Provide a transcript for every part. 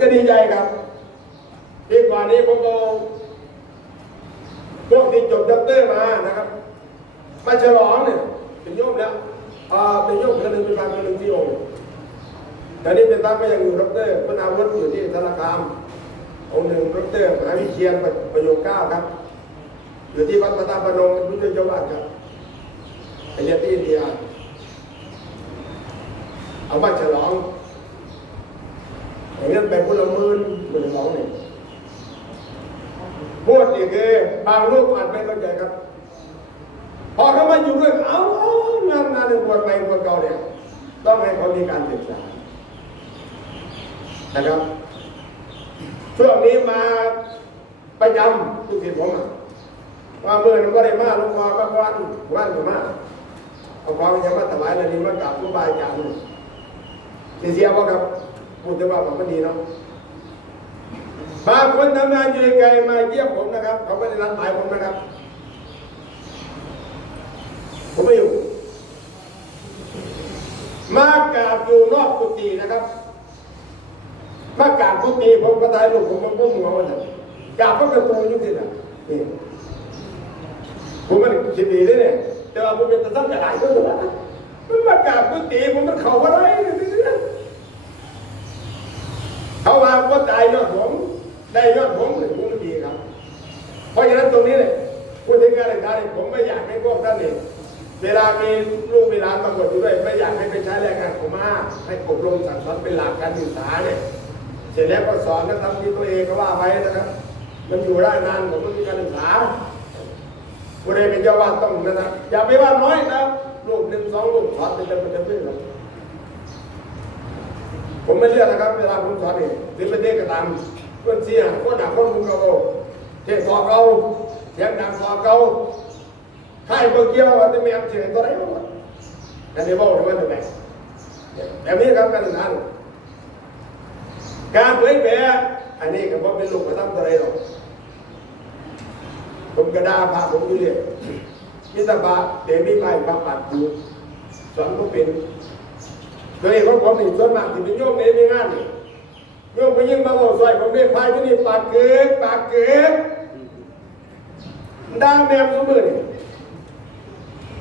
ก็ดีใจครับดีกว่านี้ผมเอาพวกที่จบด็อกเตอร์มานะครับมาฉลองเนี่ยเป็นโยมแล้วเป็นโยมคนหนึ่งเป็นพระคนหนึ่งที่องค์แต่นี่เป็นพระก็ยังอยู่ด็อกเตอร์คุณอาวุธอยู่ที่ธนาคารองค์หนึ่งด็อกเตอร์มหาวิเชียรประโยค9ครับอยู่ที่วัดพระธาตุพนมผู้ช่วยเจ้าวาดครับไปเรียนที่อินเดียเอามาฉลองอย่างนั้นเป็นพลเมืองหมื่นสองเนี่ยพูดอีกคือบางลูกอาจไม่เข้าใจครับพอเขามาอยู่ด้วยงานหนึ่งบวชใหม่บวชเก่าเนี่ยต้องให้เขามีการศึกษานะครับช่วงนี้มาประจำทุกสิ่งผมว่าเมื่อนั้นก็ได้มาลงมาก็วันถึงมาเอาความยังมาถวายเลยนี่มากราบผู้บายจางเสียบ่ครับพูดถึงว่าผมก็ดีเนาะบางคนทำงานอยู่ไกลมาเยี่ยมผมนะครับเขาไม่ได้นัดหมายผมนะครับผมไม่อยู่มากราบอยู่นอกกุฏินะครับมากราบกุฏิผมก็ตายลูกผมก็พุ่งหัวมันกราบก็กระตูยุ่งสินะนี่ผมมันคิดดีเลยเนี่ยแต่ว่าผมเป็นตะสั่งกระไรก็ถูกมันมากราบกุฏิผมมันเข่าอะไรเขาว่าก็ตายยอดผมได้ยอดผมเลยผมดีครับเพราะฉะนั้นตรงนี้เลยพูดถึงการศึกษาผมไม่อยากให้พวกท่านเนี่ยเวลามีลูกมีหลานมาบวชอยู่ด้วยไม่อยากให้ไปใช้แรงงานของมาให้อบรมสั่งสอนเป็นหลักการศึกษาเนี่ยเสร็จแล้วก็สอนแล้วทำที่ตัวเองก็ว่าไปนะครับมันอยู่ได้นานผมต้องมีการศึกษาผู้ใดเป็นเจ้าวาดต้องนะครับอย่าไปว่าน้อยนะลูก1 2ลูกสอนเป็นจะพื้นครับผมไม่เชื่อนะครับเวลาผมสอนนี่ถึงประเทศก็ตามคนเสียคนหนักคนมุงเราเทศสอเก่าเสียงดังสอเก่าใครเมื่อกี้ว่าจะมีอันเสียงตัวไหนบ้างอันนี้บอกว่าจะไหนแบบนี้ครับการศึกษาการเผยแผ่อันนี้ก็บอกเป็นลูกมาทำตัวไหนหรอกผมกระดาพาผมอยู่เรื่อยมิตรบาเดี๋ยวมีใครพาปัดดูสอนผมเป็นโดยของผมนี่ส่วนมากที่เป็นโยมในงานนี่โยมไปยิ่งมาบอกซอยผมได้พายที่นี่ปากเกิดดังแบบสมบูรณ์นี่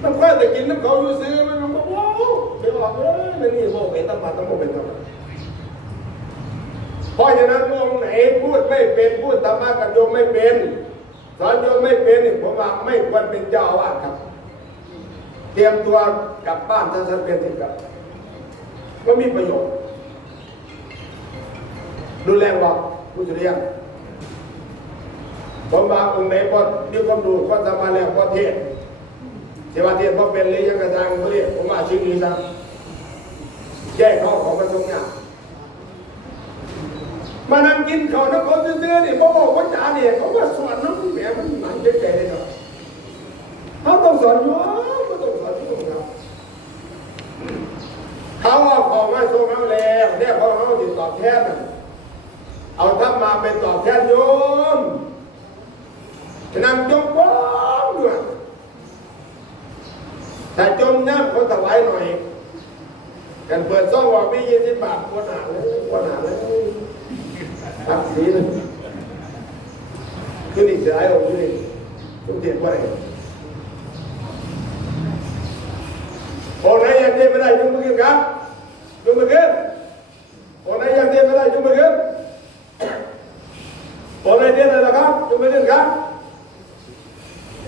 มันค่อยแต่กินน้ำเขาอยู่ซื้อมันก็ว้าวไปบอกเลยนี่โมเป็นตั้งมาตั้งโมเป็นตั้งมาเพราะฉะนั้นองค์ไหนพูดไม่เป็นพูดธรรมะกับโยมไม่เป็นสอนโยมไม่เป็นนี่ผมว่าไม่ควรเป็นเจ้าอาวาสครับเตรียมตัวกลับบ้านถ้าเป็นถึงกับก็มีประโยชน์ดูแลว่าผู้เรียนผมว่าองค์ไหนพอที่ผมดูก็สามารถแล้วพอเทศเทวเทศพอเป็นเลยยังกระซังเขาเรียกผมว่าชื่อนี้นะแก้ข้อของกระทรวงเนี่ยมานั่งกินข้าวน้ำเขาซื้อๆนี่เขาบอกว่าจ่าเนี่ยเขาว่าสอนน้ำแหมมันหนังเจ๊ๆเลยเนาะเขาต้องสอนอยู่ก็ต้องสอนที่ตรงนั้นเขาเอาของมาส่งเขาแล้วเนี่ยพอเขาติดตอบแทนเอาทับมาเป็นตอบแทนโยมนำจมป้องด้วยแต่จมน้ำคนถวายหน่อยกันเปิดซ่องว่ามี20 บาทคนหาเลยทับสีเลยคือนี่เสียหายของที่นี่ต้องเทียบไว้โอ้ไหนยังเทียบไม่ได้ยกมือขึ้นครับยกมือขึ้นโอ้ไหนยังเทียบไม่ได้ยกมือขึ้นโอ้ไหนเทียบอะไรล่ะครับยกมือขึ้นครับ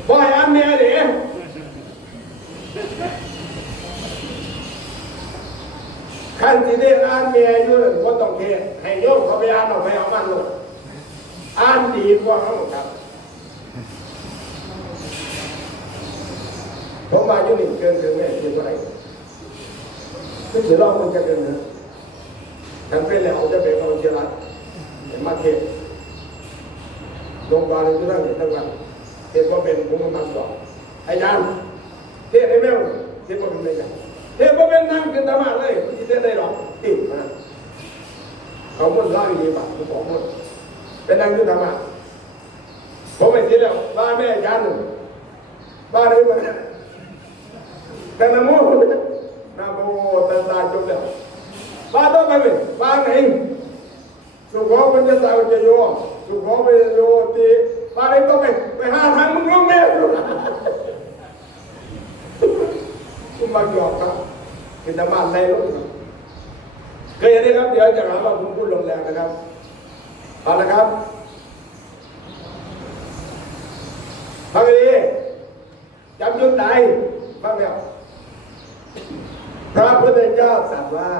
บ่อยอันเนี้ยดิขั้นที่ได้อ่านเมียอยู่เลยว่าต้องเทให้โยมเขาไปอ่านออกไปเอามันลงอ่านดีกว่าเขาครับผมมาอยู่นี่เกินแม่เกินเท่าไหร่ไม่ถือเราคนจะเกินนะทำเป็นแล้วจะเป็นคนเชียร์รัฐมาเทศลงบาลที่นั่งทั้งวันเทศว่าเป็นผมมาสอนอาจารย์เทศให้แม่เทศว่าเป็นอะไรกันเทพเป็นนั่งกินธรรมะเลยที่เทศได้หรอกติดนะเขาหมดร่างดีป่ะผมบอกหมดเป็นนั่งกินธรรมะผมไม่ติดแล้วบ้านแม่อาจารย์หนึ่งบ้านไหนบ้างแต่นโมนะโมตัสสะจบแล้วบ้านต้องไปไหมบ้านไหนโซ่ จะโยสุขไปโยตีมาเลยต้องไปหาทางมึงลงแม่คุณมาหยอกครับกินน้ำมันในรถเคยเห็นไหมครับเดี๋ยวจะหาว่าผมพูดลงแรงนะครับเอาละครับฟังดีจำยุดใดฟังแล้วพระพุทธเจ้าตรัสว่า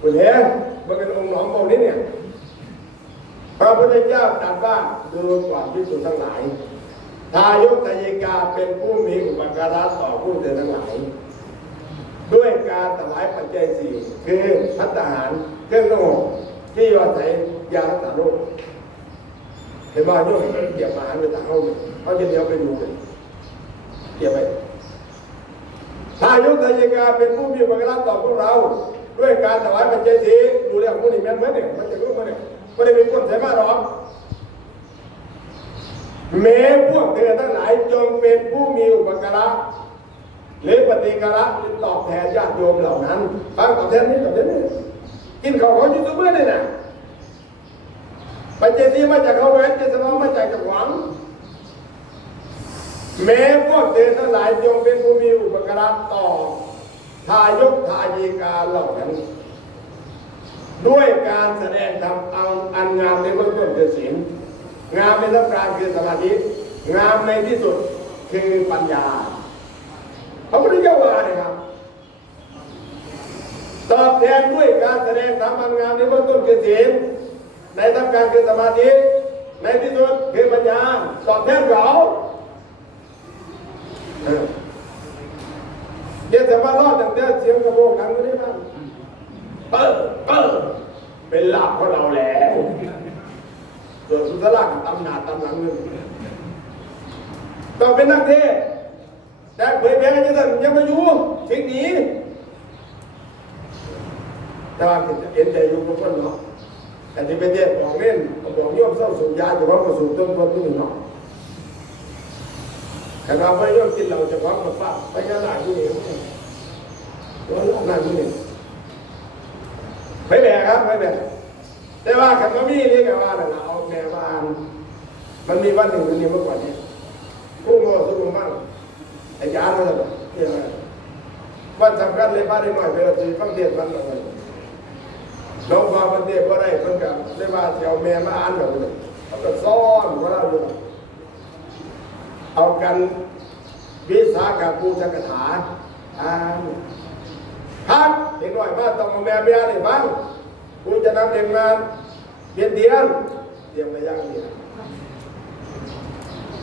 คุณเห็นมันเป็นองค์หนอมองนี้เนี่ยพระพุทธเจ้าตรัสว่าดูก่อนภิกษุทั้งหลายทายกทายิกาเป็นผู้มีอุปการะต่อผู้เดินทั้งหลายด้วยการถวายปัจจัยสี่คือภัตตาหารเครื่องนุ่งห่มที่อยู่อาศัยยารักษาโรคเห็นว่าโยมเกี่ยวอาหารไปต่างเขาจะเดียวไปดูเลยเกี่ยวไปทายกทายิกาเป็นผู้มีอุปการะต่อพวกเราด้วยการถวายปัจจัยสี่ดูเรื่องพวกนี้แม่นไหมเนี่ยมันจะรู้ไหมเนี่ยไม่ได้เป็นคนใส่มาหรอกแม้พวกเธอทั้งหลายจงเป็นผู้มีอุปการะหรือปฏิการะหรือตอบแทนญาติโยมเหล่านั้นฟังตอบแทนนี่ตอบแทนนี่กินข้าวเขาอยู่ตัวเมื่อนี่นะปัจเจศีมาจากเขาแหวนเจสนองมาจากจักหวังแม้พวกเธอทั้งหลายจงเป็นผู้มีอุปการะต่อทายกทายิกาเหล่านั้นด้วยการแสดงธรรมอันงามในเบื้องต้นคือศีลงามในท่ามกลางคือสมาธิงามในที่สุดคือปัญญาพระพุทธเจ้าว่าเนี่ยครับตอบแทนด้วยการแสดงธรรมอันงามในเบื้องต้นคือศีลในท่ามกลางคือสมาธิในที่สุดคือปัญญาตอบแทนเขาเดี๋ยวจะมารอดตั้งแต่เสียงกระโปรงดังไม่ได้บ้างเป็นลาภของเราแล้วส่วนสุดท้ายตำหนาตำหลังนึงต้องเป็นนักเทศแต่เผยแพร่ยังไม่อยู่สิ่งนี้แต่ว่าเห็นใจอยู่กับคนเนาะแต่ที่เป็นเทศบอกเล่นบอกโยมเศร้าสูบยาจะว่ามาสูบต้นคนนู่นเนาะแต่เราไม่โยมกินเราจะว่ามาฟ้าไปงานหลังที่นี่ว่าหน้าที่นี่ไม่แบกครับไม่แบกแต่ว่าขันก็มีนี่กับว่าเราเอาแม่มามันมีวันหนึ่งมันมีเมื่อก่อนนี้ผู้โง่สุดมั่งไอ้ยานมาแล้ววันสำคัญเลยบ้านได้หน่อยเวลาจะฟังเทศมันเลยน้องฟ้ามันเทศว่าได้เพิ่งกับได้ว่าเดี๋ยวแม่มาอ่านแบบนี้เขาก็ซ่อนว่าเราอยู่เอากันวิสาขาปูชกถาอ่านพักเด็กหน่อยมาต้องมาแม่เบี้ยเลยบ้างกูจะนำเด็กมาเรียนเตรียมไปย่างเดียว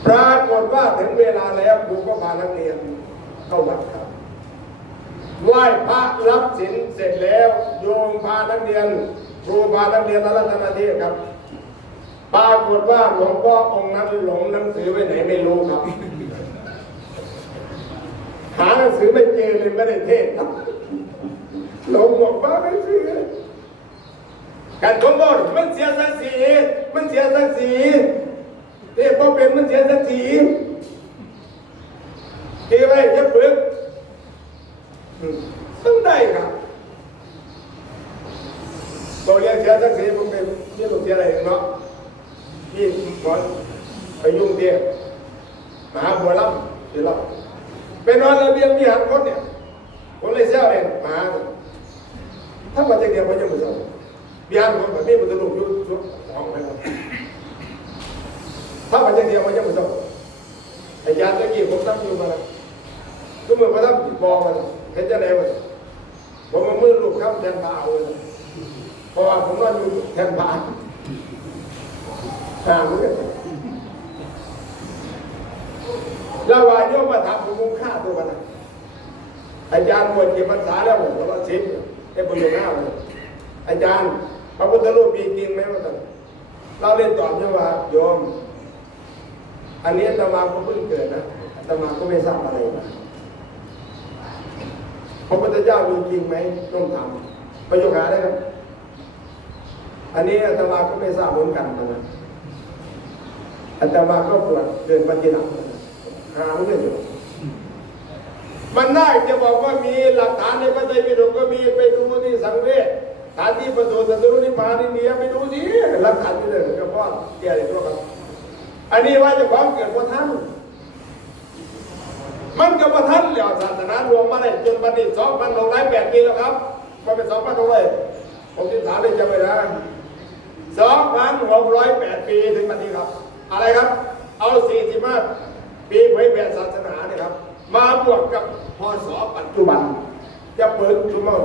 ปรากฏว่าถึงเวลาแล้วครูก็พานักเรียนเข้าวัดครับไหว้พระรับศีลเสร็จแล้วโยมพานักเรียนครูพานักเรียนรัตนเทศครับปรากฏว่าหลวงพ่อองค์นั้นหลงหนังสือไว้ไหนไม่รู้ครับหาหนังสือไม่เจอเลยไม่ได้เทศครับหลงบอกว่าไม่เชื่อการขโมยมันเสียศักดิ์ศรีมันเสียศักดิ์ศรีเด็กพอเป็นมันเสียศักดิ์ศรีที่ไว้จะปึกต้องได้ครับบอกยังเสียศักดิ์ศรีผมเป็นนี่ต้องเสียอะไรเนาะที่หมอไปยุ่งเดียวมหาบัวรับเดี๋ยวเราเป็นวันระเบียงมีหันคนเนี่ยคนเลยเสี้ยวเองมาถ้ามาจากเดียวมันยังไม่จบมีหันคนแบบนี้มันจะลุกยุ่งห้องไปหมดถ้ามาจากเดียวมันยังไม่จบไอ้ยานตะกี้ผมตั้งอยู่มาแล้วก็เหมือนว่าตั้งบอกมันเห็นจะไหนวะผมมามือลูกข้ามแทนบ่าวเลยเพราะว่าผมนอนอยู่แทนบ่าวเหมือนกันแล้ววายโยมมาถามผมมุ่งค่าตัวมันอาจารย์บวชกี่พรรษาแล้วผมว่า10ได้ประโยชน์5เลยอาจารย์พระพุทธรูปมีจริงไหมว่าท่านเราเรียนตอบใช่ว่าโยมอันนี้อาตมาก็เพิ่งเกิดนะอาตมาก็ไม่ทราบอะไรนะพระพุทธเจ้ามีจริงไหมต้องถามประโยคหาได้ครับอันนี้อาตมาก็ไม่ทราบเหมือนกันนะอาตมาก็ปวดเดินปฏิบัติหาไม่เจอมันได้จะบอกว่ามีหลักฐานในพระไตรปิฎกก็มีไปดูที่สังเวชฐานที่ประสูติตรัสรู้นิพพานอินเดียไปดูสิ รักขันที่เลยกับพ่อแก่เลยตัวครับอันนี้ว่าจะความเกิดพระท่านมันกับพระท่านเหล่าศาสนารวมมาได้จนบัดนี้2,608 ปีแล้วครับก็เป็น2,600ผมที่ถามเลยจะไปนะ2,608 ปีถึงบัดนี้ครับอะไรครับเอา45 ปีเผยแผ่ศาสนาเนี่ยครับมาบวกกับพศปัจจุบันจะเปิดชุมนุม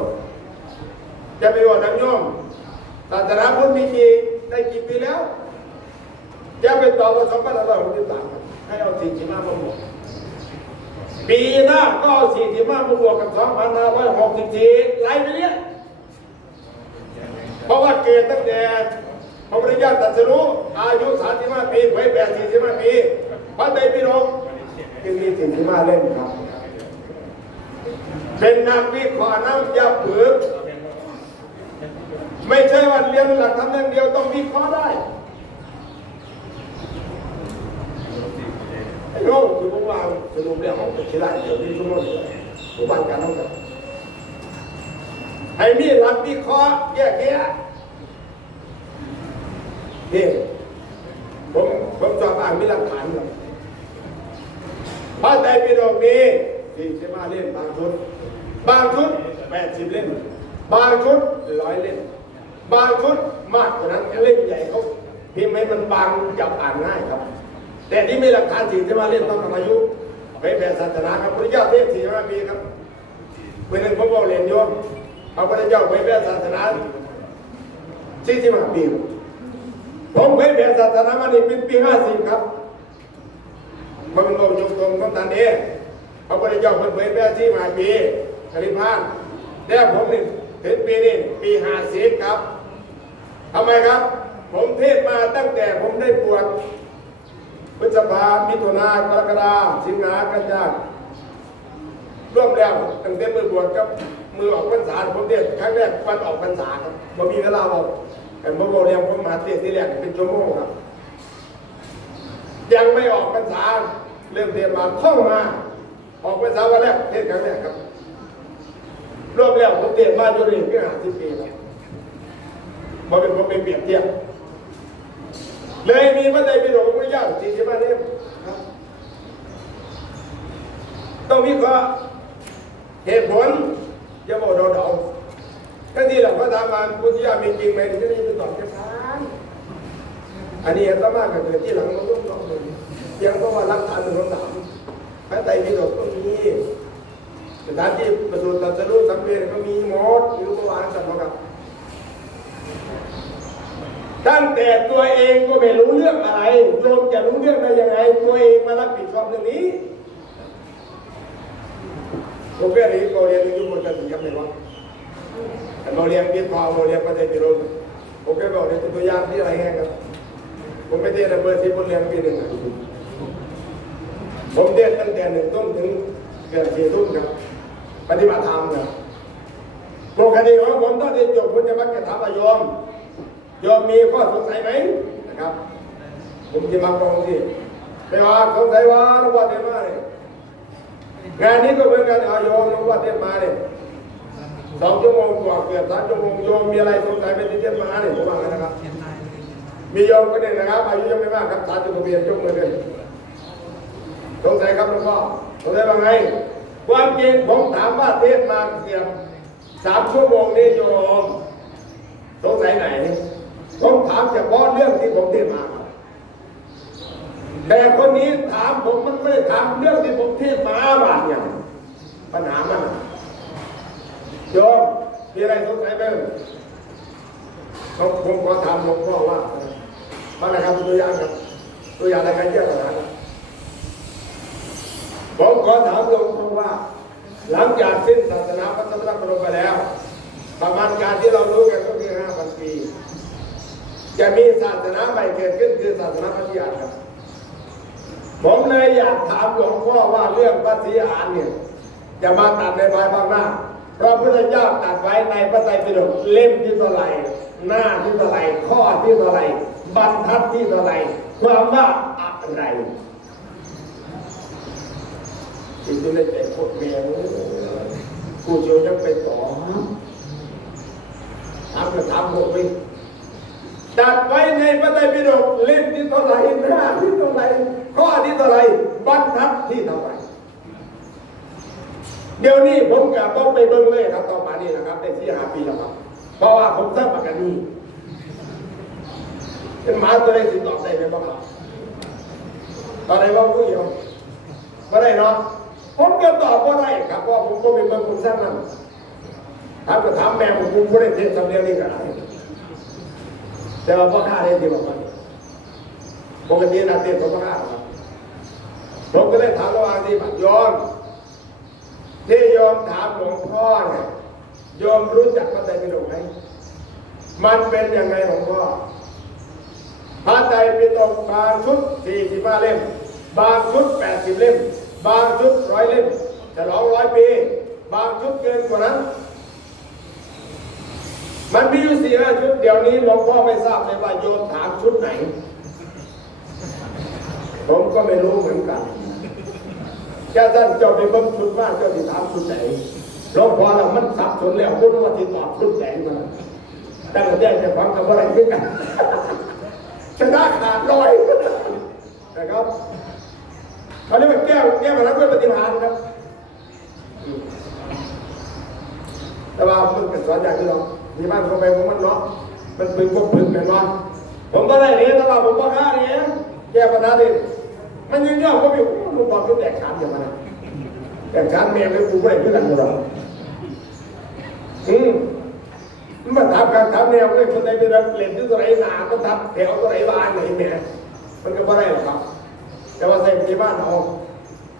จะไปว่านักโยมศาสนาพุทธมีได้กี่ปีแล้วจะไปต่อว่า2,563ให้เอา45มาบวกปีหน้าก็เอา45มาบวกกับ2,564ไล่ไปเนี้ยเพราะว่าเกิดตั้งแต่พระพุทธเจ้าตรัสรู้อายุ35 ปีเผยแผ่45 ปีพระไตรปิฎกจึงมี45 เล่มครับเป็นนักวิเคราะห์น้ำยับผือไม่ใช่ว่าเรียนหลักธรรมอย่างเดียวต้องวิเคราะห์ได้ไอ้โง่คือผมว่าสรุปเรื่องของศิลาเดี๋ยวนี้ทุกคนผมวางการต้องกันให้มีหลักวิเคราะห์แยกแยะนี่ผมสอบอ่านมีหลักฐานครับพระไตรปิฎกมี45 เล่มบางชุด80 เล่มบางชุด100 เล่มบางชุดมากกว่านั้นเล่มใหญ่เขาพิมพ์ให้มันบางจับอ่านง่ายครับแต่ที่มีหลักฐาน45 เล่มต้องอายุไปแผ่ศาสนาครับพระเจ้าเทศ45 ปีครับเมื่อนั้นผมบอกเรียนโยมพระพุทธเจ้าไปแผ่ศาสนา45 ปีผมไปแผ่ศาสนามาในปี50ครับมันเป็นโลกยกตรงของท่านเองพระพุทธเจ้าเผยแผ่45 ปีปริพานแล้วผมนี่ถึงปีนี้ปี50ครับทำไมครับผมเทศมาตั้งแต่ผมได้บวชพฤษภามิถุนากรกฎาสิงหากันยายนร่วมแล้วตั้งแต่มือบวชกับมือออกพรรษาผมเทศครั้งแรกวันออกพรรษาครับผมมีเวลาบอกแต่ผมบอกเรียนผมมาเทศที่แรกเป็นชั่วโมงครับยังไม่ออกพรรษาเริ่มเทศมาท่องมาออกพรรษาวันแรกเทศครั้งแรกครับรวมแล้วผมเทศมาจนถึง50 ปีแล้วผมเป็นเปรียบเทียบเลยมีพระไตรปิฎกพระเจ้า45 เล่มครับต้องวิเคราะห์เหตุผลจะบอกเดาๆก็ที่หลังพระธรรมมาพุทธเจ้ามีจริงไหมที่นี่เป็นตอบแค่ช้านอันนี้ก็มากกับเกิดที่หลังมาร่วมร้องเลยยังเพราะว่ารักฐาน1 2 3พระไตรปิฎกก็มีสถานที่ประสูติตรัสรู้สังเวชก็มีหมดมีรูปวางสัมผัสตั้งแต่ตัวเองก็ไม่รู้เรื่องอะไรโยมจะรู้เรื่องได้ยังไงตัวเองมารับผิดชอบเรื่องนี้ผมแค่นี้ก็เรียนอยู่บนกันยังไม่ว่าเราเรียนเพียงพอเราเรียนประเทศพิโรธผมแค่บอกในตัวอย่างที่อะไรแห้งครับผมไปเทศเบอร์10 ผมเรียนปี 1ผมเทศตั้งแต่1 ทุ่มถึงเกือบ4 ทุ่มครับปฏิบัติธรรมครับปกติของผมตอนที่จบผมจะมักจะถามโยมมีข้อสงสัยไหมนะครับผมจะมาบอกสิไม่ว่าสงสัยว่าหลวงพ่อเทศมาเนี่ยงานนี้ก็เหมือนกันโยมหลวงพ่อเทศมาเนี่ย2 ชั่วโมงกว่าเกือบ3 ชั่วโมงโยมมีอะไรสงสัยเป็นที่เทศมาเนี่ยผมว่ากันนะครับมีโยมคนหนึ่งนะครับอายุยังไม่มากครับ30 กว่าปียกมือขึ้นสงสัยครับหลวงพ่อสงสัยว่าไงความจริงผมถามว่าเทศมาเกือบ3 ชั่วโมงนี้โยมสงสัยไหนผมถามเฉพาะเรื่องที่ผมเทศมาแต่คนนี้ถามผมมันไม่ได้ถามเรื่องที่ผมเทศมาบ้างอย่างปัญหามันโยมมีอะไรสงสัยไหมผมขอถามหลวงพ่อว่ามาอะไรครับตัวอย่างครับตัวอย่างในการแก้ปัญหาผมขอถามหลวงพ่อว่าหลังจากสิ้นศาสนาพระสัมมาสัมพุทธเจ้าไปแล้วประมาณการที่เรารู้กันก็คือ 5,000 ปีจะมีศาสนาใหม่เกิดขึ้นคือศาสนาพระศรีอานครับผมเลยอยากถามหลวงพ่อว่าเรื่องพระศรีอานเนี่ยจะมาตัดในภายภาคหน้าเพราะพระเจ้าตัดไว้ในพระไตรปิฎกเล่มที่เท่าไหร่หน้าที่เท่าไหร่ข้อที่เท่าไหร่บรรทัดที่เท่าไหร่ความว่าอะไรที่จะได้แต่พวกแมวผู้เชี่ยวยังไปต่อถามก็ถามหมดไป จัดไว้ในพระไตรปิฎกเล่มที่เท่าไหร่หน้าที่เท่าไหร่ข้อที่เท่าไหร่บรรทัดที่เท่าไหร่เดี๋ยวนี้ผมกับต้องไปเบิ่งเลยครับต่อมานี่นะครับได้4-5 ปีแล้วครับเพราะว่าผมสร้างประกันนี้เป็นหมาตัวใดสิตอบได้ไหมบ้างครับตอนไหนว่าผู้เดียวไม่ได้เนาะผมก็ตอบว่าได้ครับเพราะผมก็เป็นเบิ่งผมสร้างนั่นถามก็ถามแม่ผมไม่ได้เทศสำเนียงนี่ก็ได้แต่ว่าพ่อข้าเรียนที่บอกว่าปกตินาเต้นผมพ่อข้าครับผมก็เลยถามว่าที่บัตรยอมที่ยอมถามหลวงพ่อเนี่ยยอมรู้จักพระไตรปิฎกไหมมันเป็นยังไงหลวงพ่อพระไตรปิฎกบางชุด45 เล่มบางชุด80 เล่มบางชุด100 เล่มฉลอง100 ปีบางชุดเกินกว่านั้นมันมีอยู่4-5 ชุดเดี๋ยวนี้หลวงพ่อไม่ทราบเลยว่าโยมถามชุดไหนผมก็ไม่รู้เหมือนกันแค่ท่านเจ้าไปเบิ่งชุดมากเจ้าที่ถามชุดไหนหลวงพ่อเรามันสับสนแล้วคุณว่าที่ตอบชุดไหนมาตั้งแต่จะฟังกับอะไรขึ้นกันชนะขาดลอยนะครับเขาเรียกว่าแก้มาแล้วด้วยปฏิภาณครับแต่ว่ามันเป็นสอนอย่างที่เรามีบ้านเข้าไปผมมันเนาะมันพึงพวกพึงกันว่าผมก็ได้เรียนแต่ว่าผมก็ฆ่าเรียนแก้ปัญหาดิมันยืนย่อก็อยู่มันบอกคือแตกฉานอย่างนั้นแตกฉานแม่เป็นกูไม่ได้เพื่อนเรามันถามการถามแนวเลยคนใดเป็นเล่นที่ตัวไหนหนาก็ทับแถวตัวไหนบ้านไหนแม่มันก็ไม่ได้หรอกครับแต่ว่าใส่ที่บ้านเอา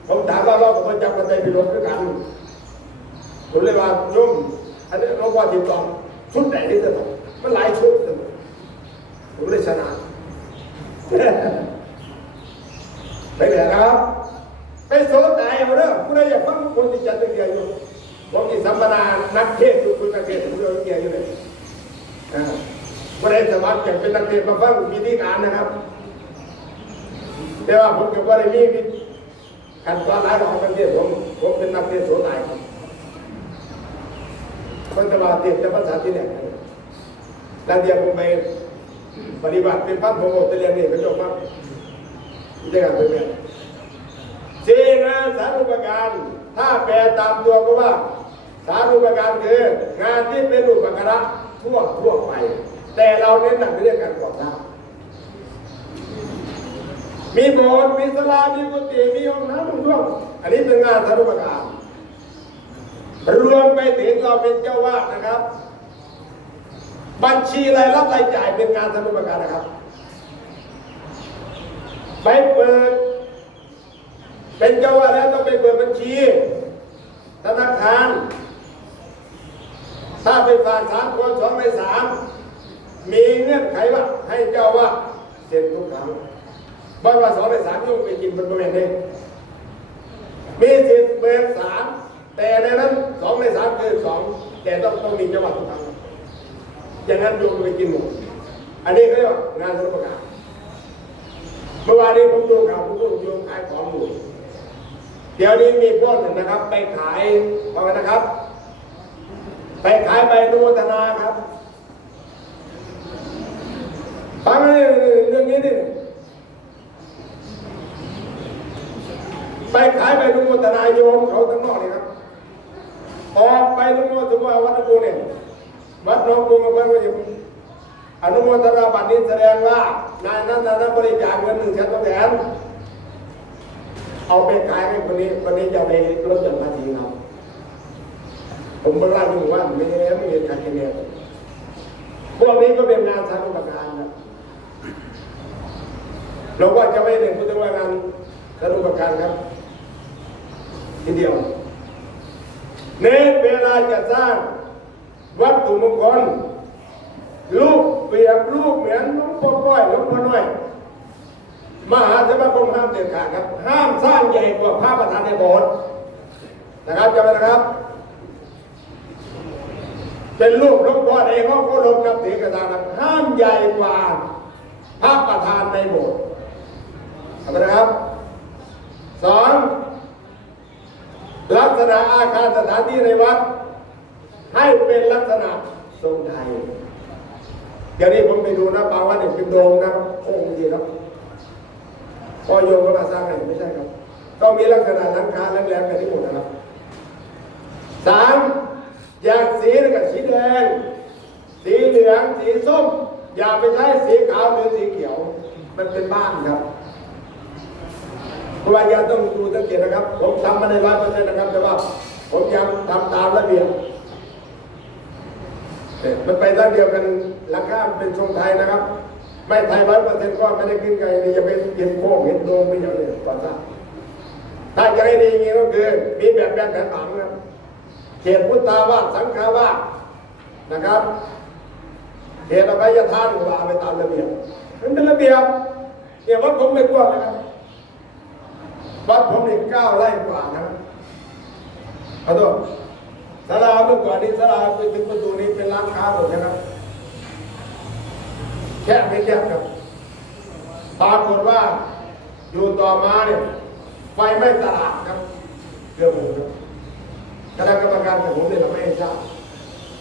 ผมถามว่าเรากับพระเจ้าคนใดเป็นรถด้วยกันผมเลยว่ายุ่งอันนี้เราว่าที่ตองชุดไหนที่จะต้องมันหลายชุดผมเลยชนะไปเลยนะครับไปโสดใจเอาเด้อผู้ใดอยากฟังคนที่จัดเกียร์อยู่ผมที่สัมมนานักเทศคุณนักเทศผมเรียนเกียร์อยู่เลยผู้ใดสมัครอยากเป็นนักเทศมาฟังวิธีการนะครับแต่ว่าผมก็ไม่ได้มีขั้นตอนหลายของนักเทศผมเป็นนักเทศโสดใจคนจะมาเทศจะภาษาที่ไหนแล้วเดี๋ยวผมไปปฏิบัติเป็นพระโพธิ์เรียนนี่พระเจ้าครับที่ได้การเป็นไง4 งานสารุปการถ้าแปลตามตัวก็ว่าสารุปการคืองานที่เป็นอุปการะทั่วไปแต่เราเน้นหนักเรื่องการก่อสร้างมีโบสถ์มีศาลามีกุฏิมีห้องน้ำห้องส้วมอันนี้เป็นงานสารุปการรวมไปถึงเราเป็นเจ้าวาดนะครับบัญชีรายรับรายจ่ายเป็นงานสารุปการนะครับไปเปิดเป็นเจ้าวาดแล้วต้องไปเปิดบัญชีธนาคารถ้าไปฝาก3 คน2 ใน 3มีเงื่อนไขว่าให้เจ้าวาดเซ็นทุกครั้งบ้านว่า2 ใน 3ยุ่งไปกินเป็นประเภทนี้มีสิทธิ์เบิก3แต่ในนั้น2 ใน 3คือ2แต่ต้องมีเจ้าวาดทุกครั้งอย่างนั้นยุ่งไปกินหมดอันนี้เขาเรียกว่างานสารุปการเมื่อวานนี้ผมดูข่าวผมดูขายของอยู่เดี๋ยวนี้มีพวกหนึ่งนะครับไปขายเอาไว้นะครับไปขายใบอนุโมทนาครับฟังเรื่องนี้ดิไปขายใบอนุโมทนาโยมเขาทั้งนอกเลยครับออกไปอนุโมทนาวัดกูเนี่ยวัดน้องกูมาเพิ่งว่าอยู่อนุโมทนาบัตรนี้แสดงว่านายนั้นบริจาคเงิน100,000เอาไปขายให้คนนี้จะไปลดหย่อนภาษีครับผมบอกว่าอยู่ว่าไม่มีการเงินพวกนี้ก็เป็นงานสารุปการนะเราก็จะไม่เรียนพูดถึงว่างานสารุปการครับทีเดียวในเวลาจะสร้างวัตถุมงคลลูกเปรียบลูกเหมือนน้องพ่อก้อยน้องพ่อน้อยมหาสมาคมห้ามเด็ดขาดครับห้ามสร้างใหญ่กว่าพระประธานในโบสถ์นะครับจำไว้นะครับเป็นลูกหลวงพ่อในห้องโคลมกับถือกระดานห้ามใหญ่กว่าพระประธานในโบสถ์นะครับ 2. ลักษณะอาคารสถานที่ในวัดให้เป็นลักษณะทรงไทย ดี๋ยวนี้ผมไปดูนะบางวัดเนี่ยเป็นโดมนะครับโอ้ดีครับพอโยมก็มาสร้างอะไรไม่ใช่ครับต้องมีลักษณะหลังคาแหลมๆแบบนี้หมดนะครับสามอย่างสีแล้วก็สีแดงสีเหลืองสีส้มอย่าไปใช้สีขาวหรือสีเขียวมันเป็นบ้านครับครูบาอาจารย์ต้องดูสังเกตนะครับผมทำมาใน100%นะครับแต่ว่าผมยังทำตามระเบียบมันไปด้านเดียวกันหลังคาเป็นทรงไทยนะครับไม่ไทย100%ก็ไม่ได้ขึ้นไกลนี่จะเป็นเห็นโค้งเห็นโดมไม่อย่างนี้ก่อนซะถ้าจะให้ดีอย่างนี้ก็คือมีแบบแผนผังนะครับเขตพุทธาวาสสังฆาวาสนะครับเขตอภัยทานว่าไปตามระเบียบมันเป็นระเบียบเนี่ยวัดผมไม่กว้างนะครับวัดผมนี่9 ไร่กว่านะครับขอโทษศาลาเมื่อก่อนนี้ศาลาไปถึงประตูนี้เป็นร้านค้าหมดนะครับแคบไม่แคบครับปรากฏว่าอยู่ต่อมาเนี่ยไฟไม่ตลาดครับเรื่องผมครับคณะกรรมการของผมเนี่ยเราไม่ให้ทราบ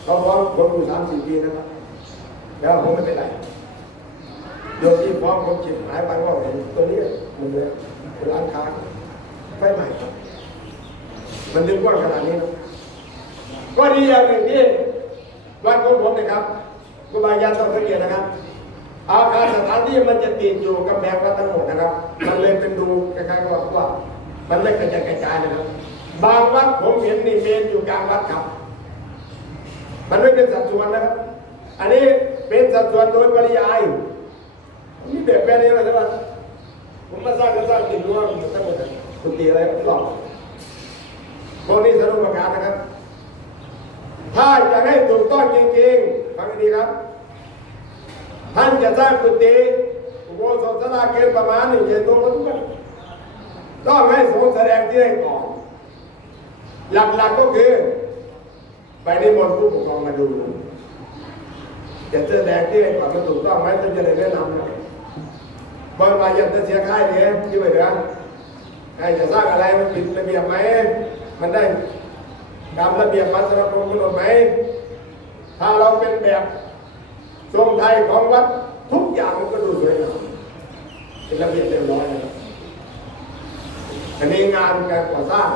เขาฟ้องผมอยู่3-4 ปีนะครับแล้วผมไม่เป็นไรโยมที่ฟ้องผมฉิบหายไปว่าตรงนี้มันเลยเป็นร้านค้าไฟใหม่ครับมันดึงกว้างขนาดนี้นะก็ดีอย่างหนึ่งที่วัดของผมนะครับครูบาอาจารย์ต้องสังเกตนะครับอาคารสถานที่มันจะติดอยู่กำแพงวัดทั้งหมดนะครับมันเลยเป็นดูคล้ายๆว่ามันไม่กระจายนะครับบางวัดผมเห็นนี่เมนอยู่กลางวัดครับมันไม่เป็นสัดส่วนนะครับอันนี้เป็นสัดส่วนโดยปริยายนี่แบบนี้เลยใช่ไหมผมมาสร้างติดรั้วทั้งหมดคุณตีอะไรหลอกพวกนี้สรุปประการนะครับถ้าจะให้ถูกต้องจริงๆฟังดีครับท่านจะสร้างกุฏิอุโบสถศาลาเกินประมาณ1 เดือนตรงนั้นต้องให้สงฆ์แสดงที่ให้ก่อนหลักๆก็คือไปนิมนต์ผู้ปกครองมาดูจะแสดงที่ให้ก่อนมันถูกต้องไหมท่านจะได้แนะนำนะบางรายจะเสียค่ายเนี่ยที่ไหนนะใครจะสร้างอะไรมันผิดระเบียบไหมมันได้ตามระเบียบวัดสมาคมกำหนดไหมถ้าเราเป็นแบบทรงไทยของวัดทุกอย่างมันก็ดูสวยงามเป็นระเบียบเรียบร้อยนะครับอันนี้งานการก่อสร้าง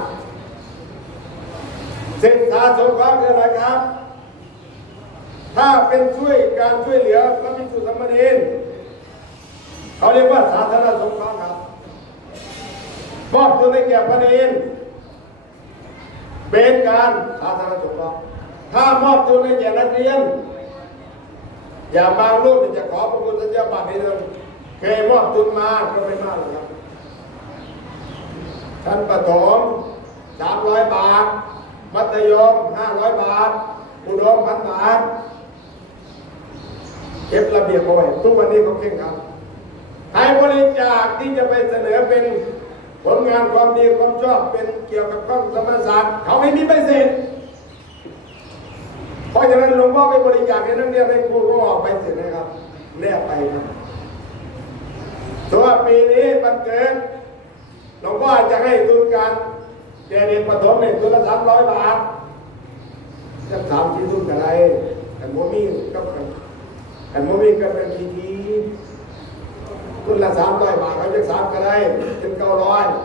ศึกษาสงเคราะห์คืออะไรครับถ้าเป็นการช่วยเหลือพระภิกษุสามเณรเขาเรียกว่าสาธารณสงเคราะห์ครับมอบทุนให้แก่พระเนรเป็นการสาธารณสงเคราะห์ถ้ามอบทุนให้แก่นักเรียนอย่าบางรูปจะขอพระคุณสัญญาบัตรนี้เลยเคยมอบทุนมาก็ไม่มากเลยครับชั้นประถม300 บาทมัธยม500 บาทอุดม1,000 บาทเก็บระเบียบเอาไว้ทุกวันนี้เขาเข่งครับให้บริจาคที่จะไปเสนอเป็นผลงานความดีความชอบเป็นเกี่ยวกับข้องสมศาสตร์เขาไม่มีใบเสร็จเพราะฉะนั้นหลวงพ่อไปบริจาคให้นักเรียนให้ครูก็ออกใบเสร็จนะครับแนบไปครับตัวปีนี้วันเกิดหลวงพ่อจะให้ทุนการแก่เด็กประถมเนี่ยทุนละ300 บาทจะถามที่ทุนอะไรแต่โมมี่ก็แต่โมมี่ก็เป็นทีทุนละ300 บาทเขาจะ3ก็ได้เป็น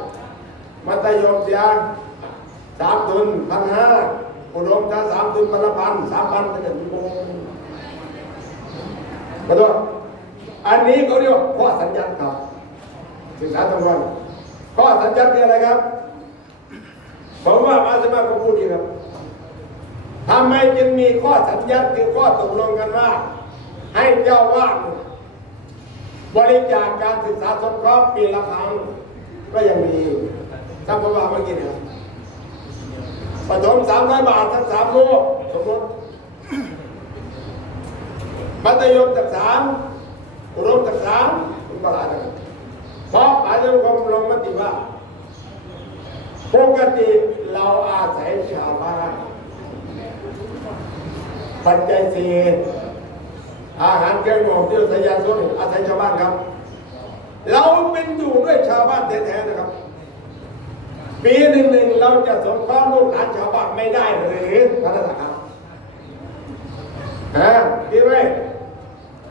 900มัธยมเสีย3 ทุน1,500อุดมถ้า3 ทุน1,000 3,000ก็จะมีโมขอโทษอันนี้เขาเรียกว่าข้อสัญญาครับศึกษาตรงนั้นข้อสัญญาคืออะไรครับผมว่าอาตมาก็พูดดีครับทำไมจึงมีข้อสัญญาคือข้อตกลงกันว่าให้เจ้าวาดบริจาคการศึกษาสงเคราะห์ปีละครั้งก็ยังมีถ้าผมว่าเมื่อกี้เนี่ยประถม300 บาททั้ง3 ลูกสมมติมัธยมจาก3อุดมจาก3คุณก็ได้นะครับเพราะอาจารย์คงลงมติว่าปกติเราอาศัยชาวบ้านปัจจัย4อาหารเครื่องดื่มที่ทยานส่วนอาศัยชาวบ้านครับเราเป็นอยู่ด้วยชาวบ้านแท้ๆนะครับปีหนึ่งเราจะสงเคราะห์ลูกหลานชาวบ้านไม่ได้หรือพระราชครับดีไหม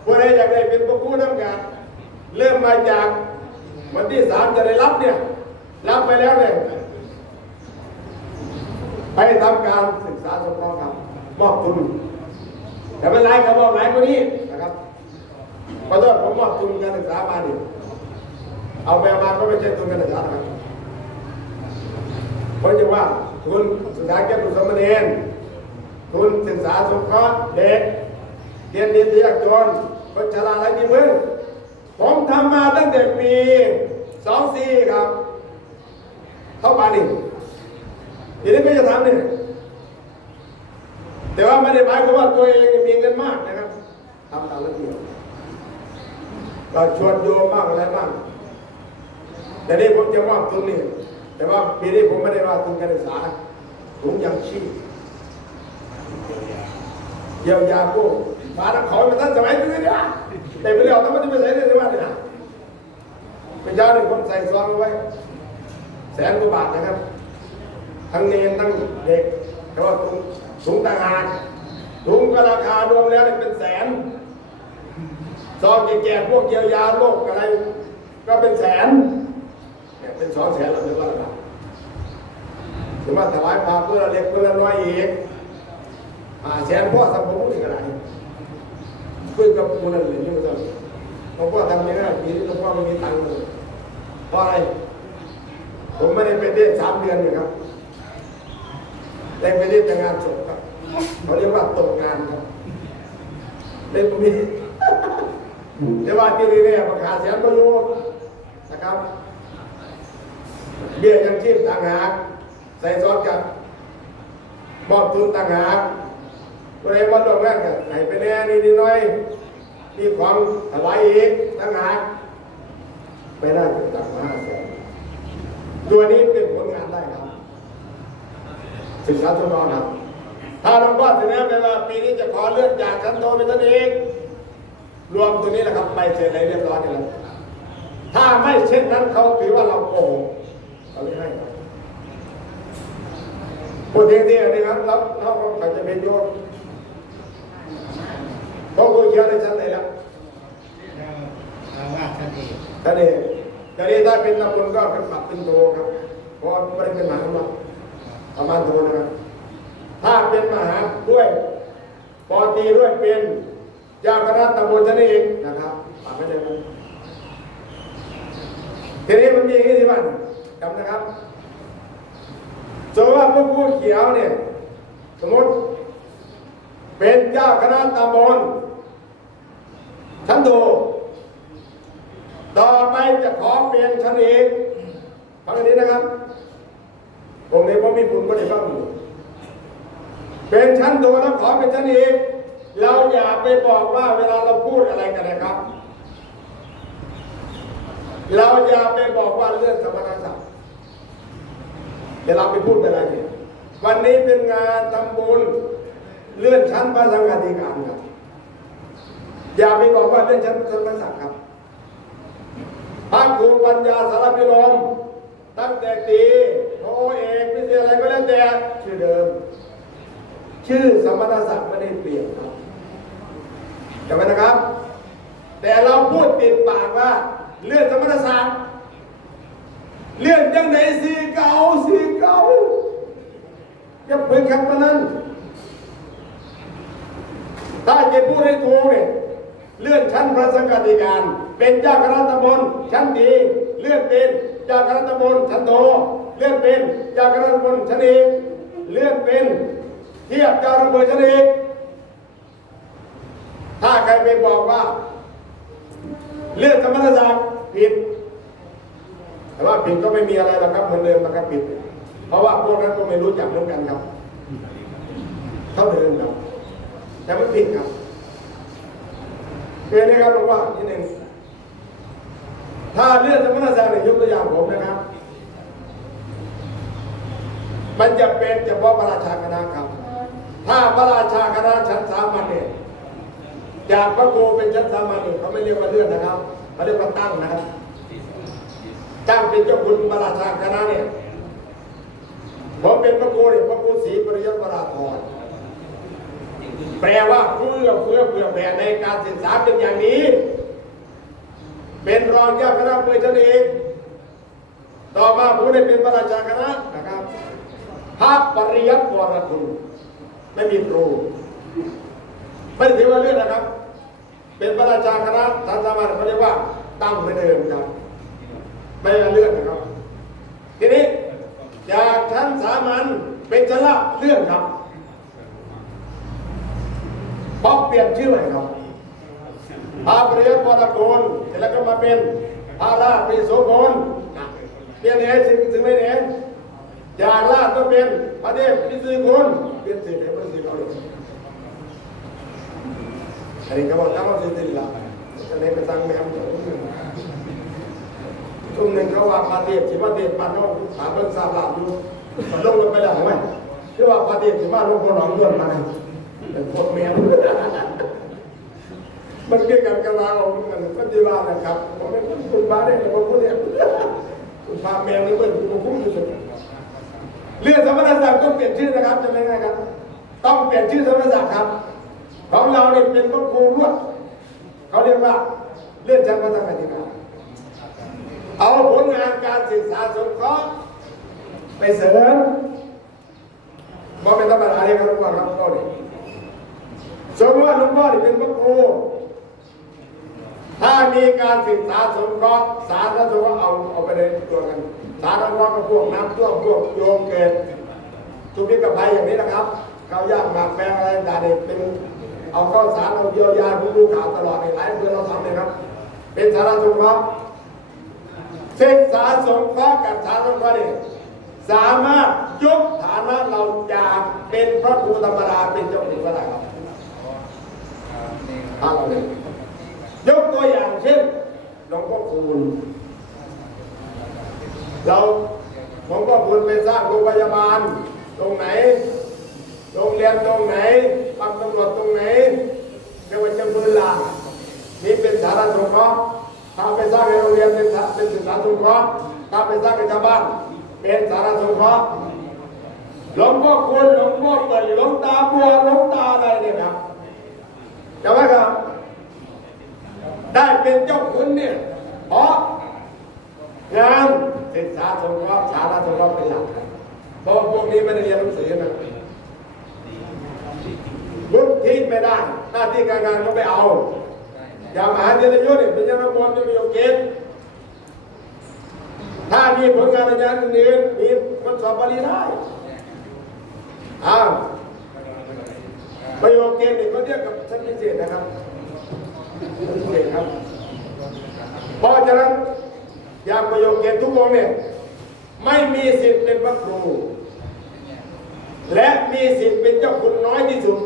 ป ผู้ใดอยากได้เป็นพระครูน้ำกันเริ่มมาจากวันที่3จะได้รับเนี่ยรับไปแล้วเนี่ยไปทำการศึกษาสงเคราะห์ครับมอบทุนแต่เป็นไรครับมอบหลายกว่านี้นะครับขอโทษผมมอบทุนการศึกษามาดิเอาไปมาก็ไม่ใช่ทุนการศึกษาครับเพราะจะว่าทุนศึกษาแก่ผู้สมณเณรทุนศึกษาสงเคราะห์เด็กเรียนดียากจนคนชราไร้ที่พึ่งผมทำมาตั้งแต่ปี24ครับเท่าป่านนี้ทีนี้ก็จะทำเนี่ยแต่ว่าไม่ได้หมายความว่าตัวเองมีเงินมากนะครับทำตามระเบียบก็ชวนโยมบ้างอะไรบ้างแต่นี้ผมจะว่าทุนนี่แต่ว่าปีนี้ผมไม่ได้ว่าทุนการศึกษาถุงยังชีพเยียวยาผู้มาทั้งขอมาท่านสมัยนี้เนี่ยแต่ไปเรียกทำไมจะไปใส่ในวัดเนี่ยเป็นเจ้าหนึ่งผมใส่ซองไว้100,000 กว่าบาทนะครับทั้งเนรทั้งเด็กแต่ว่าถุงต่างหากถุงก็ราคารวมแล้วเป็นแสนซองแจกพวกเยียวยาโรคอะไรก็เป็นแสนเนี่ยเป็น200,000แล้วเป็นว่าอะไรถึงมาถวายพระเพื่อเล็กเพื่อน้อยอีก100,000พ่อสัมภุติอะไรคุยกับคนนั้นเลยนี่มันจะหลวงพ่อทำยังไงปีนี้หลวงพ่อไม่มีตังค์เลยเพราะอะไรผมไม่ได้ไปเทศ3 เดือนเลยครับได้ไปเทศแต่งานศพครับเขาเรียกว่าตกงานครับเล่นตรงนี้แต่ว่าที่นี่เนี่ยประกาศเสียงก็รู้นะครับเบี้ยยังชีพต่างหากใส่ซอสกับมอบทุนต่างหากตัวเองมาลงแรกกันไหนไปแน่นิดหน่อยมีความถวายอีกต่างหากไม่น่าจะต่างมา500,000ตัวนี้เป็นผลงานได้ครับศึกษาทดลองครับถ้าหลวงพ่อเสนอไปว่าปีนี้จะขอเลื่อนจากชั้นโตเป็นชั้นเอกรวมตัวนี้แหละครับไปเสร็จเลยเรียบร้อยแล้วถ้าไม่เช่นนั้นเขาถือว่าเราโกหกเขาไม่ให้พูดเที่ยงๆนะครับแล้วเขาจะเป็นโยนเพราะกูเขียวในชั้นไหนแล้วว่าท่านเองท่านเองแต่นี้ถ้าเป็นตำบลก็เป็นปรับเป็นโตครับเพราะไม่ได้เป็นมหาหรอกประมาณโตนะครับถ้าเป็นมหาด้วยปอตีด้วยเป็นยาคณะตำบลชั้นเองนะครับปรับไม่ได้ครับทีนี้มันมีอย่างนี้ที่บ้านจำนะครับโจว่าพวกผู้เขียวเนี่ยสมมติเป็นเจ้าคณะตำบลชั้นโตต่อไปจะขอเปลี่ยนชั้นเอกฟังอันนี้นะครับผมนี้ผมมีบุญก็ได้บ้างเป็นชั้นโตแล้วขอเป็นชั้นเอกเราอย่าไปบอกว่าเวลาเราพูดอะไรกันนะครับเราอย่าไปบอกว่าเรื่องสมณศักดิ์เดี๋ยวเราไปพูดอะไรเนี่ยวันนี้เป็นงานทำบุญเลื่อนชั้นพระสังฆาธิการครับอย่าไปบอกว่าเลื่อนชั้นสมณศักดิ์ครับพระครูปัญญาสารพิรมตั้งแต่ตีโทเอกพิเศษอะไรก็แล้วแต่ชื่อเดิมชื่อสมณศักดิ์ไม่ได้เปลี่ยนครับจำไว้นะครับแต่เราพูดติดปากว่าเลื่อนสมณศักดิ์เลื่อนจังไหนสีเก่าจะเพิ่งคำนั้นถ้าจะพูดให้ถูกเนี่ยเลื่อนชั้นพระสังฆาธิการเป็นเจ้าคณะตำบลชั้นดีเลื่อนเป็นเจ้าคณะตำบลชั้นโตเลื่อนเป็นเจ้าคณะตำบลชั้นเอกเลื่อนเป็นเทียบเจ้าตำบลชั้นเอกถ้าใครไปบอกว่าเลื่อนสมณศักดิ์ผิดแต่ว่าผิดก็ไม่มีอะไรหรอกครับเหมือนเดิมนะครับผิดเพราะว่าพวกนั้นก็ไม่รู้จักเหมือนกันครับเท่าเดิมครับแต่ไม่ผิดครับเป็นนะครับหลวงพ่อนิดหนึ่งถ้าเลื่อนสมณศักดิ์เนี่ยยกตัวอย่างผมนะครับมันจะเป็นเฉพาะพระราชาคณะครับถ้าพระราชาคณะชั้นสามัญเนี่ยจากพระโกเป็นชั้นสามัญเขาไม่เรียกว่าเลื่อนนะครับเขาเรียกว่าตั้งนะครับตั้งเป็นเจ้าคุณพระราชาคณะเนี่ยผมเป็นพระโกเนี่ยพระโกศรีปริยัติวราธร แปลว่าเพื่อแผ่ในการศึกษาเป็นอย่างนี้ เป็นรองเจ้าคณะอำเภอตนเองต่อมาผมได้เป็นประชาคณะนะครับพระปริยัติวรคุณไม่มีครูไม่ได้ถือว่าเลื่อนนะครับเป็นประชาคณะท่านสามารถเขาเรียกว่าตั้งเหมือนเดิมครับไม่ได้เลื่อนนะครับทีนี้จากชั้นสามัญเป็นชั้นละเลื่อนครับเพราะเปลี่ยนชื่อใหม่ครับพระปริยัติวรคุณเสร็จแล้วก็มาเป็นพระราชปิโสพลเปลี่ยนเองถึงไม่เองจากราชก็เป็นพระเทพพิสุพลเปลี่ยนสื่อเป็นสื่อเขาเลยอันนี้เขาบอกตั้งว่าสื่อติดละอันนี้เป็นตั้งแมวช่วงหนึ่งเขาว่าพระเทพสิว่าเทพมาโน่หาเบิ้งซาบลาบอยู่มันลงไปแล้วไหมคือว่าพระเทพสิว่าลงคนหลงล้วนมาเป็นพวกแมวมันเกี่ยวกับกระลาของพระจีรานะครับผมเป็นคุณพระได้แต่ผมพูดเนี่ยคุณพาแมวนี่เป็นคุณผู้อยู่สุดเรื่องสมณศักดิ์ต้องเปลี่ยนชื่อนะครับจะไม่ไงครับต้องเปลี่ยนชื่อสมณศักดิ์ครับของเราเนี่ยเป็นพระครูรวดเขาเรียกว่าเลื่อนชั้นพระธรรมธิการเอาผลงานการศึกษาสงเคราะห์ไปเสริมบอกเป็นธรรมดาเลยครับทุกคนครับก็ดีสมมติว่าหลวงพ่อที่เป็นพระครูถ้ามีการศึกษาสงเคราะห์สาธารณสุขเอาไปเลยตัวกันสาธารณสุขก็พวกน้ำท่วมพวกโยมเกิดทุกข์กับภัยอย่างนี้นะครับข้าวยากหมากแพงอะไรต่างๆเป็นเอาข้าวสารเอาเยียวยาผู้รู้ข่าวตลอดในหลายเดือนเราทำเลยครับเป็นสาธารณสุขครับศึกษาสงเคราะห์กับสาธารณสุขนี่สามารถยกฐานะเราจากเป็นพระครูธรรมดาเป็นเจ้าหญิงก็ได้ครับถ้าเราเนี่ยยกตัวอย่างเช่นหลวงพ่อคูณเราหลวงพ่อคูณไปสร้างโรงพยาบาลตรงไหนโรงเรียนตรงไหนปั๊มตำรวจตรงไหนเรียกว่าจำนวนหลักนี่เป็นสาธารณสงเคราะห์ถ้าไปสร้างในโรงเรียนเป็นศึกษาสงเคราะห์ถ้าไปสร้างในชาวบ้านเป็นสาธารณสงเคราะห์หลวงพ่อคูณหลวงพ่อเปิดหลวงตาบัวหลวงตาอะไรเนี่ยครับจำไว้ครับได้เป็นเจ้าคุณเนี่ยเพราะงานศึกษาสงเคราะห์สาธารณสงเคราะห์เป็นหลักเพราะพวกนี้ไม่ได้เรียนหนังสือนะบุญทิ้งไม่ได้หน้าที่การงานเขาไปเอาอย่างมหาวิทยาลัยเนี่ยเป็นยังไงบอลจะมีโอเคถ้ามีผลงานอาจารย์อื่นมีคนสอบบาลีได้ประโยคเกณฑ์นี่เขาเรียกกับชั้นพิเศษนะครับพิเศษครับเพราะฉะนั้นอย่างประโยคเกณฑ์ทุกวงเนี่ยไม่มีสิทธิ์เป็นพระครูและมีสิทธิ์เป็นเจ้าคุณน้อยที่สุด